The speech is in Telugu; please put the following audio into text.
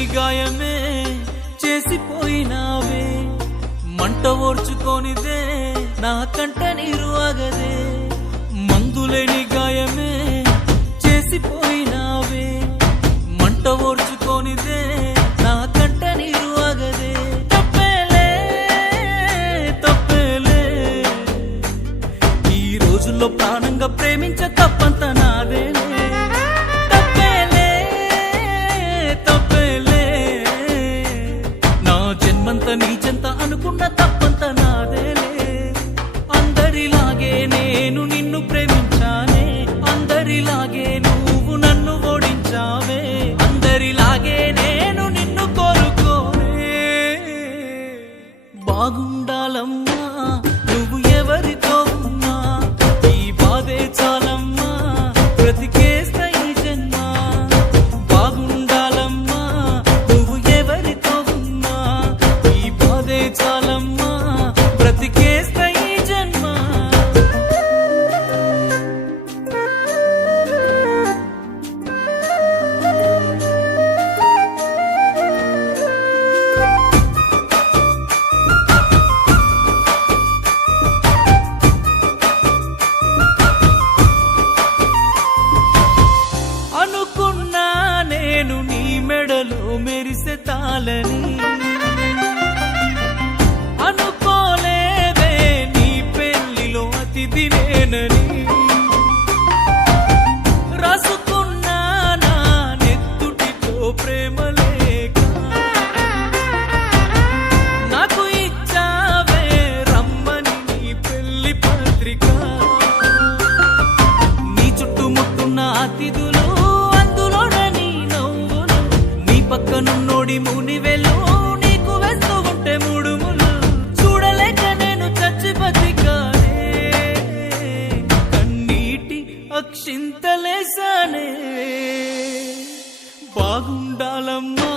మందులేని గాయమే చేసిపోయినావే, మంట ఓర్చుకోనిదే నా కంట నీరు ఆగదే. మందులేని గాయమే చేసిపోయినావే, మంట ఓర్చుకోనిదే నా కంట నీరు ఆగదే. తప్పేలే తప్పేలే, ఈ రోజుల్లో ప్రాణంగా ప్రేమించ తప్పంత నాదేలే. తప్పేలే తప్పేలే, నా జన్మంత నీ చెంత అనుకున్న తప్పంత నాదేలే. అందరిలాగే నేను నిన్ను ప్రేమించానే, అందరిలాగే నువ్వు నన్ను ఓడించావే, అందరిలాగే నేను నిన్ను కోరుకోనే. బాగుండాలమ్మా నువ్వు ఎవరితో ఉన్నా, ఈ బాధే చాలమ్మా బ్రతికేస్తా ఈ జన్మ. బాగుండాలమ్మా నువ్వు ఎవరితో ఉన్నా, ఈ బాధే చాలమ్మా బ్రతికేస్తా ఈ జన్మ. అనుకున్నా నేను నీ మెడలో మెరిసే తాళని, అనుకోలేదే నీ పెళ్లిలో అతిథి నేనని. రాసుకున్నా నా నెత్తుటితో ప్రేమ లేక, నాకు ఇచ్చావే రమ్మని నీ పెళ్లి పత్రిక. నీ చుట్టుముట్టున్న అతిథులు, అందులోన నీ నవ్వులు, నీ పక్కనున్నోడి మునివెలు నీకు వేస్తూ ఉంటే ముడుములు. చూడలేక నేను చచ్చి బతికానే, కన్నీటి అక్షింతలేసానే. బాగుండాలమ్మా